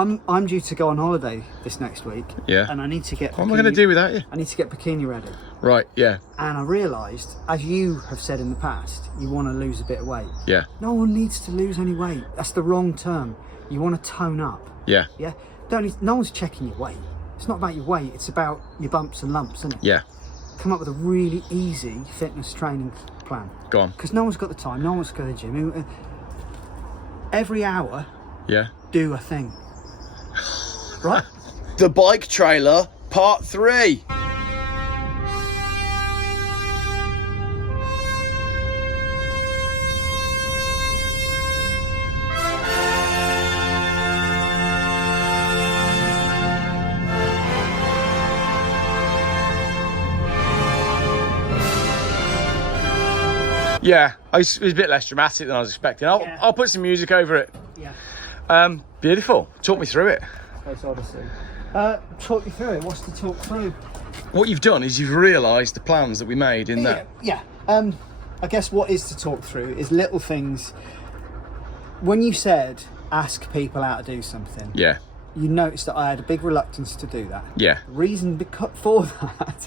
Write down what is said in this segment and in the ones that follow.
I'm due to go on holiday this next week. Yeah. And I need to get. What am I going to do without you? I need to get bikini ready. Right, yeah. And I realised, as you have said in the past, you want to lose a bit of weight. Yeah. No one needs to lose any weight. That's the wrong term. You want to tone up. Yeah. Yeah. No one's checking your weight. It's not about your weight. It's about your bumps and lumps, isn't it? Yeah. Come up with a really easy fitness training plan. Go on. Because no one's got the time. No one wants to go to the gym. Every hour, Yeah. do a thing. Right? The Bike Trailer Part 3. Yeah, it was a bit less dramatic than I was expecting. I'll put some music over it. Yeah. Beautiful. Talk me through it. Space Odyssey. Talk you through it. What's to talk through? What you've done is you've realised the plans that we made in that. Yeah. I guess what is to talk through is little things. When you said ask people how to do something, Yeah. you noticed that I had a big reluctance to do that. Yeah. The reason for that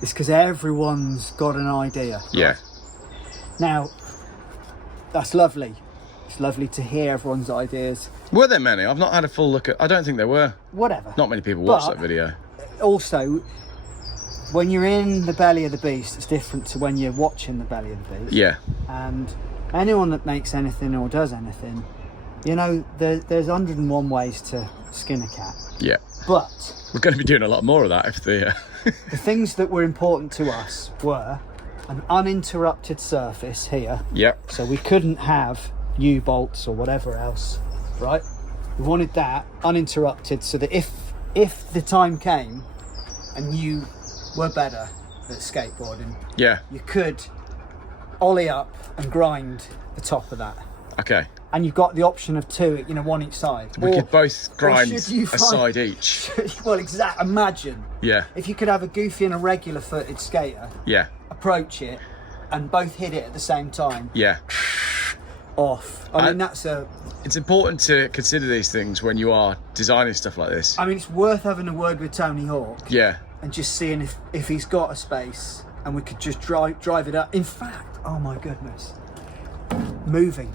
is because everyone's got an idea. Yeah. Now, that's lovely. It's lovely to hear everyone's ideas. Were there many? I've not had a full look at. I don't think there were. Whatever. Not many people watched But- that video. Also, when you're in the belly of the beast, it's different to when you're watching the belly of the beast. Yeah. And anyone that makes anything or does anything, you know, there's 101 ways to skin a cat. Yeah. But We're going to be doing a lot more of that if the. the things that were important to us were an uninterrupted surface here. Yep. So we couldn't have U-bolts or whatever else, right? We wanted that uninterrupted so that if the time came and you were better at skateboarding, Yeah. you could ollie up and grind the top of that. Okay. And you've got the option of two, you know, one each side. We could both grind should you a side each. Well, imagine Yeah. if you could have a goofy and a regular footed skater Yeah. approach it and both hit it at the same time. Yeah. Off. I mean, that's a. It's important to consider these things when you are designing stuff like this. I mean, it's worth having a word with Tony Hawk Yeah. and just seeing if he's got a space and we could just drive it up. In fact, oh my goodness, moving.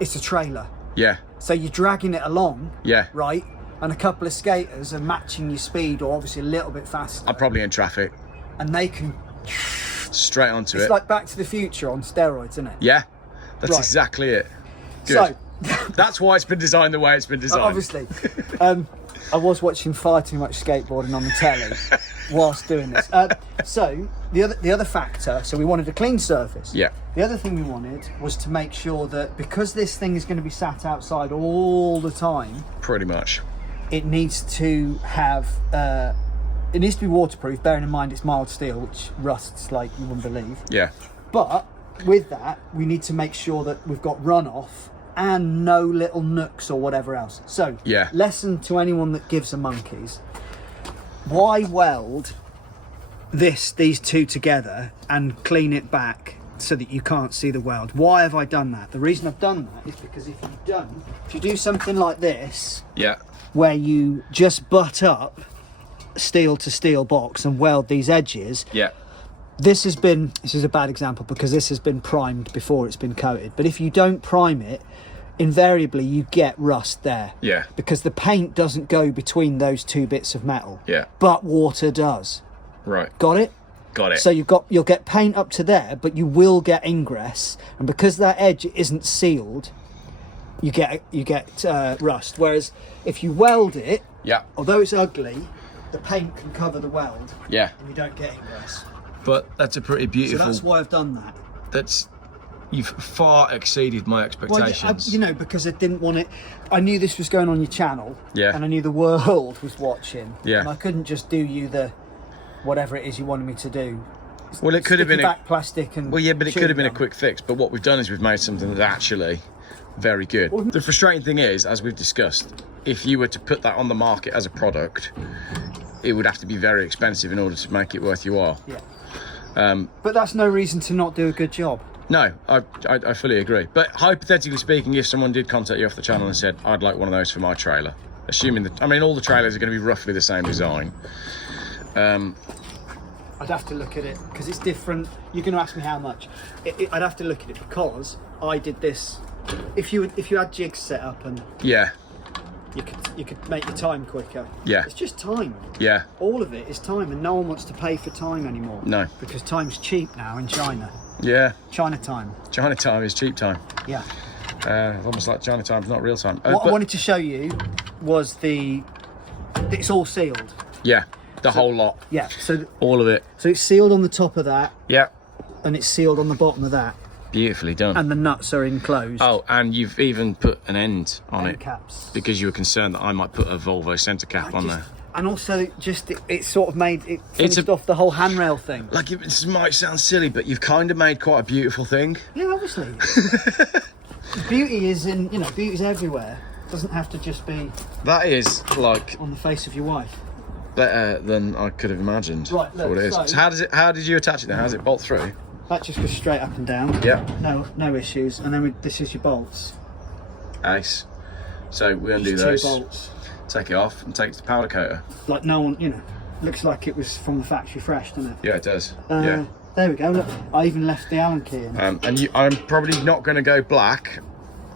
It's a trailer, Yeah. so you're dragging it along, Yeah. right? And a couple of skaters are matching your speed, or obviously a little bit faster, I'm probably in traffic. and they can. Straight onto It's it. like Back to the Future on steroids, isn't it? Yeah. That's Right. exactly it. Good. So. That's why it's been designed the way it's been designed. Obviously, I was watching far too much skateboarding on the telly whilst doing this. So the other factor, so we wanted a clean surface. Yeah. The other thing we wanted was to make sure that because this thing is going to be sat outside all the time, Pretty much. it needs to have. It needs to be waterproof. Bearing in mind it's mild steel, which rusts like you wouldn't believe. Yeah. But with that, we need to make sure that we've got runoff and no little nooks or whatever else. So, Yeah. lesson to anyone that gives a monkeys: why weld these two together and clean it back so that you can't see the weld? Why have I done that? The reason I've done that is because if you do something like this, Yeah. where you just butt up steel to steel box and weld these edges, Yeah. this is a bad example because this has been primed before it's been coated, but if you don't prime it, invariably you get rust there. Yeah. Because the paint doesn't go between those two bits of metal. Yeah. But water does. Right. Got it? Got it. So you'll get paint up to there, but you will get ingress, and because that edge isn't sealed, you get rust. Whereas if you weld it, Yeah. although it's ugly, the paint can cover the weld Yeah. and you don't get ingress. But that's a pretty So beautiful. that's why I've done that. You've far exceeded my expectations. Because I didn't want it. I knew this was going on your channel. Yeah. And I knew the world was watching. Yeah. And I couldn't just do you the whatever it is you wanted me to do. Well, it could have Sticky been back plastic and. Well, yeah, but it could chewing have been a gum. quick fix. But what we've done is we've made something that's actually very good. The frustrating thing is, as we've discussed, if you were to put that on the market as a product, it would have to be very expensive in order to make it worth your while. Yeah. But that's no reason to not do a good job. No, I fully agree. But hypothetically speaking, if someone did contact you off the channel and said, I'd like one of those for my trailer, assuming that, I mean, all the trailers are going to be roughly the same design. I'd have to look at it because it's different. You're going to ask me how much. I'd have to look at it because I did this. If you had jigs set up and Yeah, you could make your time quicker. Yeah. It's just time. yeah, All of it is time, and no one wants to pay for time anymore. No. Because time's cheap now in China. yeah. China time. China time is cheap time. Yeah. Almost like China time's not real time. What I wanted to show you was it's all sealed. Yeah, the whole lot, Yeah. So all of it. it's sealed on the top of that, Yeah, and it's sealed on the bottom of that, beautifully done. and the nuts are enclosed. Oh, and you've even put an end on End it caps. because you were concerned that I might put a Volvo centre cap on there. And also, it sort of made it finished a- off the whole handrail thing. Like, it might sound silly, but you've kind of made quite a beautiful thing. Yeah, obviously. Beauty is beauty's everywhere. It doesn't have to just be That is like on the face of your wife. better than I could have imagined. Right, for what it is. look, So how did you attach it then? How does it bolt through? That just goes straight up and down. Yeah. No issues. And then this is your bolts. Ace. So we undo Just those, two bolts. take it off, and take it to the powder coater. Like no one, looks like it was from the factory fresh, doesn't it? Yeah, it does. Yeah. There we go. Look, I even left the Allen key in. I'm probably not going to go black.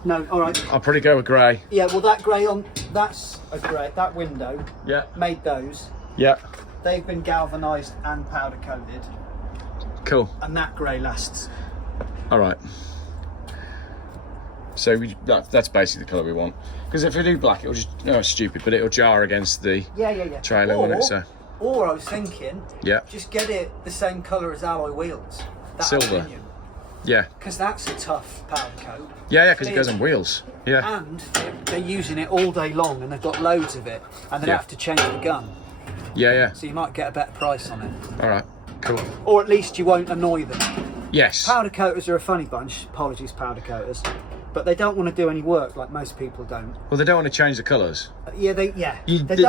No, all right. I'll probably go with grey. Yeah, well, that's a grey. That window Yeah. made those. Yeah. They've been galvanised and powder coated, Cool. and that grey lasts. All right. So that's basically the colour we want. Because if we do black, it'll just, it's stupid, but it'll jar against the Yeah. trailer, won't it? So Or I was thinking, yeah, just get it the same colour as alloy wheels. That Silver. Yeah. Because that's a tough powder coat. Yeah, because it goes on wheels. Yeah. And they're using it all day long, and they've got loads of it, and they Yeah. have to change the gun. Yeah. So you might get a better price on it. All right. Cool. Or at least you won't annoy them. Yes. Powder coaters are a funny bunch. Apologies, powder coaters. But they don't want to do any work like most people don't. Well, they don't want to change the colours. They don't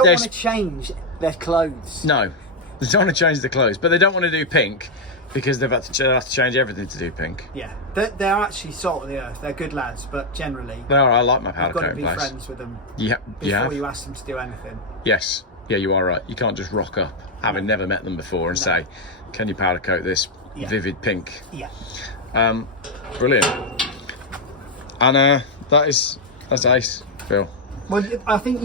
want to change their clothes. No, they don't want to change the clothes, but they don't want to do pink because they've had to have to change everything to do pink. Yeah, they're actually salt of the earth. They're good lads, but generally, They are. I like my you've powder got to coat be place. friends with them Yeah. before you ask them to do anything. Yes. Yeah, you are right. You can't just rock up, having never met them before, and say, "Can you powder coat this vivid pink?" Yeah. Brilliant. And that's ace, Phil. Well, I think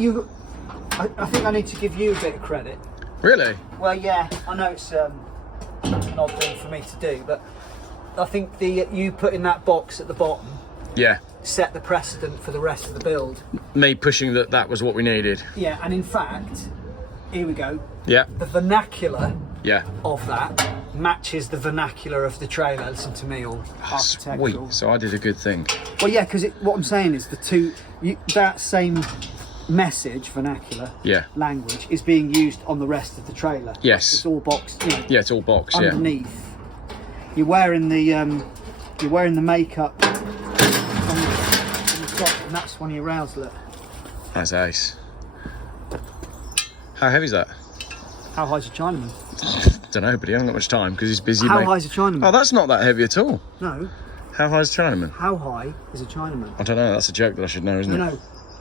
I need to give you a bit of credit. Really? Well, yeah, I know it's an odd thing for me to do, but I think you putting that box at the bottom Yeah. set the precedent for the rest of the build. Me pushing that was what we needed. Yeah, and in fact, here we go. Yeah. The vernacular Yeah. of that matches the vernacular of the trailer. Listen to me, all architectural. Sweet. So I did a good thing. Well, yeah, because what I'm saying is that same message, vernacular Yeah. language, is being used on the rest of the trailer. Yes. It's all boxed, Yeah, it's all box. Yeah. underneath. You're wearing the makeup on the top, and that's one of your rails. Look, That's ace. How heavy's that? how high's a Chinaman? Don't know, but he hasn't got much time because he's busy. How high's a Chinaman? Oh, that's not that heavy at all. No, How high is Chinaman? how high is a Chinaman? I don't know. That's a joke that I should know, isn't it? No,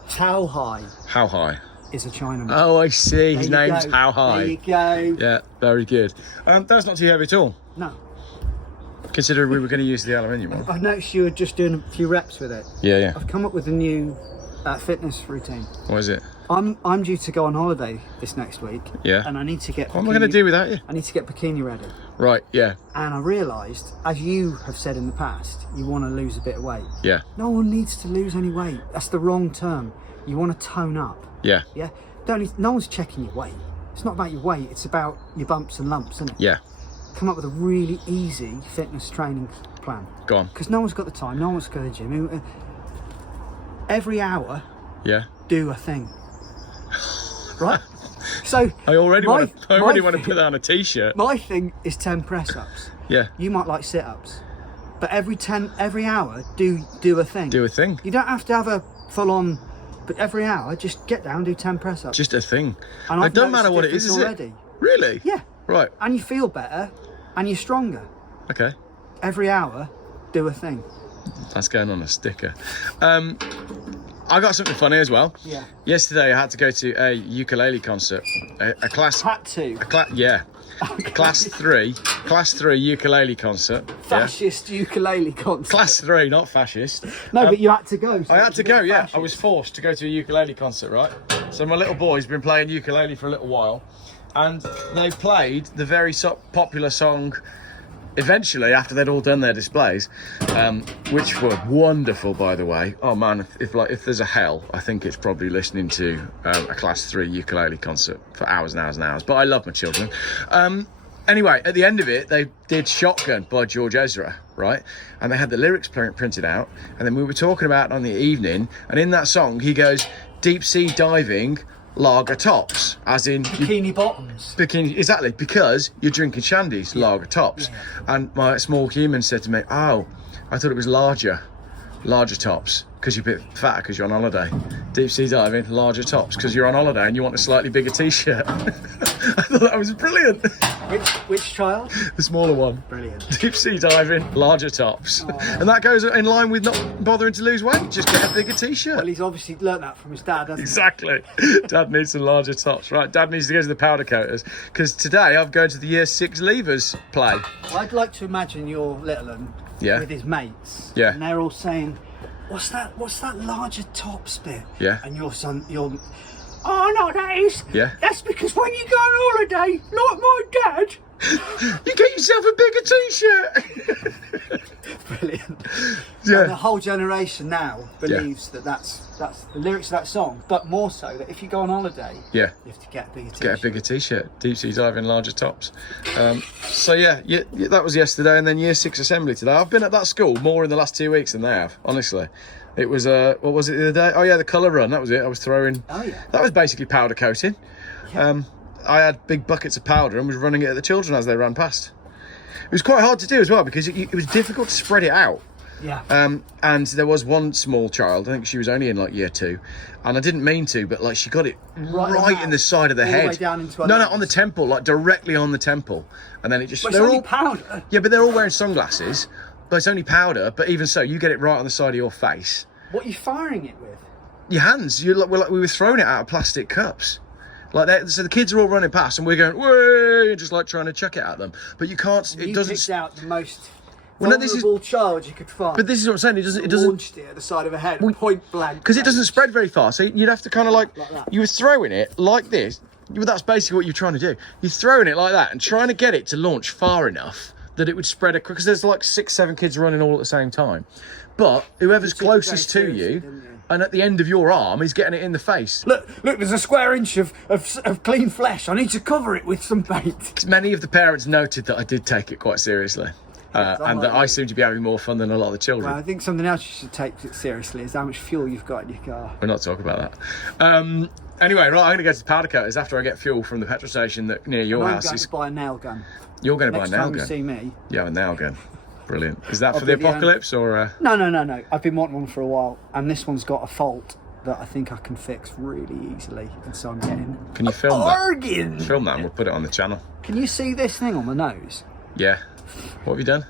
how high How high? is a Chinaman? Oh, I see. His There you name's go. How High. There you go. Yeah, very good. That's not too heavy at all. No, Considering we were going to use the aluminium one. I've noticed you were just doing a few reps with it. Yeah. I've come up with a new fitness routine. What is it? I'm due to go on holiday this next week. Yeah. And I need to get. What am I going to do without you? I need to get bikini ready. Right. Yeah. And I realised, as you have said in the past, you want to lose a bit of weight. Yeah. No one needs to lose any weight. That's the wrong term. You want to tone up. Yeah. Yeah. No one's checking your weight. It's not about your weight. It's about your bumps and lumps, isn't it? Yeah. Come up with a really easy fitness training plan. Go on. Because no one's got the time. No one wants to go to the gym. Every hour, Yeah. do a thing. Right? So I already want to my put that on a t-shirt. My thing is 10 press-ups. Yeah. You might like sit-ups, but every hour do a thing. Do a thing. You don't have to have a full-on, but every hour just get down, do 10 press-ups. Just a thing. And I've It doesn't noticed matter a what it is difference it? already. Really? Yeah, Right. and you feel better, and you're stronger. Okay. Every hour, do a thing. That's going on a sticker. I got something funny as well. Yeah. Yesterday I had to go to a ukulele concert. A class. Had to. Yeah. Class three ukulele concert. Fascist ukulele concert. Class 3, not fascist. No, but you had to go. So I had to go, yeah. fascist. I was forced to go to a ukulele concert, right? So my little boy's been playing ukulele for a little while, and they played the very popular song eventually after they'd all done their displays, which were wonderful, by the way. Oh man, if there's a hell, I think it's probably listening to a class 3 ukulele concert for hours and hours and hours. But I love my children. Anyway, at the end of it, they did Shotgun by George Ezra, right? And they had the lyrics printed out, and then we were talking about it on the evening, and in that song he goes, deep sea diving, lager tops, as in Bikini bottoms. bikini, exactly, because you're drinking shandies, lager tops. And my small human said to me, oh, I thought it was larger tops, because you're a bit fatter because you're on holiday. Deep sea diving, larger tops, because you're on holiday and you want a slightly bigger t-shirt. I thought that was brilliant. Which child? The smaller one. Brilliant. Deep sea diving, larger tops. And that goes in line with not bothering to lose weight, just get a bigger t-shirt. Well, he's obviously learnt that from his dad, hasn't Exactly. Dad needs some larger tops. Right, Dad needs to go to the powder coaters, because today I'm going to the Year 6 Levers play. he? I'd like to imagine your little one Yeah. with his mates. Yeah. And they're all saying, what's that larger tops bit? Yeah. And your son, oh no, that is. Yeah. That's because when you go on holiday, like my dad. You get yourself a bigger t-shirt. Brilliant. Yeah. And the whole generation now believes that's the lyrics of that song, but more so that if you go on holiday, Yeah. you have to get a bigger t-shirt. Get a bigger t-shirt. Deep sea diving, larger tops. So yeah, that was yesterday, and then Year 6 assembly today. I've been at that school more in the last 2 weeks than they have, honestly. It was what was it the other day? Oh yeah, the colour run. That was it. I was throwing. Oh yeah. That was basically powder coating. I had big buckets of powder and was running it at the children as they ran past. It was quite hard to do as well, because it was difficult to spread it out. Yeah. And there was one small child, I think she was only in like Year 2, and I didn't mean to, but like she got it right in the side of the All head. the way down into her no, nose. on the temple, like directly on the temple. And then it just... But it's only powder. Yeah, but they're all wearing sunglasses, but it's only powder. But even so, you get it right on the side of your face. What are you firing it with? Your hands. We were throwing it out of plastic cups. Like that, so the kids are all running past, and we're going, "Way!" just like trying to chuck it at them. But you can't. It You doesn't. picked out the most Well, no, this is- vulnerable child you could find. But this is what I'm saying. It doesn't. Launched it at the side of her head, point blank. Because it doesn't spread very far, so you'd have to kind of like that. you were throwing it like this. That's basically what you're trying to do. You're throwing it like that and trying to get it to launch far enough that it would spread across. Because there's like 6-7 kids running all at the same time. But whoever's You took it very closest to seriously, you, didn't you? and at the end of your arm, is getting it in the face. Look, there's a square inch of clean flesh. I need to cover it with some bait. Many of the parents noted that I did take it quite seriously, and like that I you. seem to be having more fun than a lot of the children. Well, I think something else you should take it seriously is how much fuel you've got in your car. We're not talking about that. Anyway, right, I'm going to go to the powder coaters after I get fuel from the petrol station that near your I'm house. going to buy a nail gun. You're going to buy a Next nail time you gun. see me. You have a nail gun. Brilliant. Is that I'll for the be the apocalypse or? No. I've been wanting one for a while, and this one's got a fault that I think I can fix really easily, and so I'm getting Can you film that? bargain. Film that and we'll put it on the channel. Can you see this thing on my nose? Yeah. What have you done?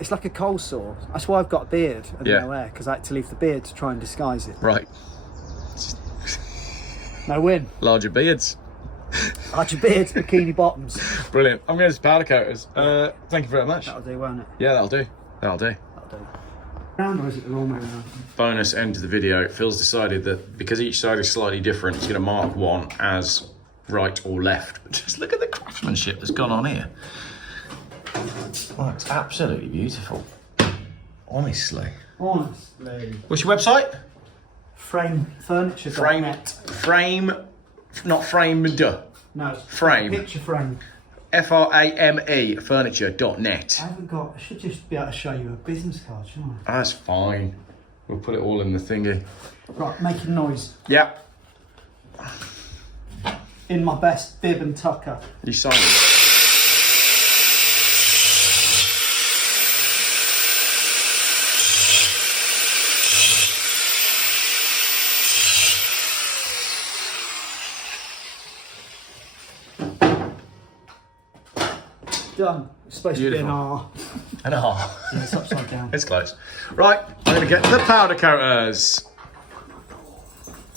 It's like a cold sore. That's why I've got a beard and Yeah. no hair, because I had to leave the beard to try and disguise it. Right. No win. Larger beards. Larger beards, bikini bottoms. Brilliant. I'm going to the powder coaters. Thank you very much. That'll do, won't it? Yeah, that'll do. That'll do. That'll do. Round or is it the wrong way around? Bonus end of the video. Phil's decided that because each side is slightly different, he's going to mark one as right or left. But just look at the craftsmanship that's gone on here. Oh, it's absolutely beautiful. Honestly. Honestly. What's your website? Frame, not framed. No. Frame. Picture frame. FRAME furniture.net. I haven't got. I should just be able to show you a business card, shouldn't I? That's fine. We'll put it all in the thingy. Right, making noise. Yep. In my best bib and tucker. You signed it. Done. It's supposed to be an R. An R. Yeah, it's upside down. It's close. Right, I'm going to get the powder coaters.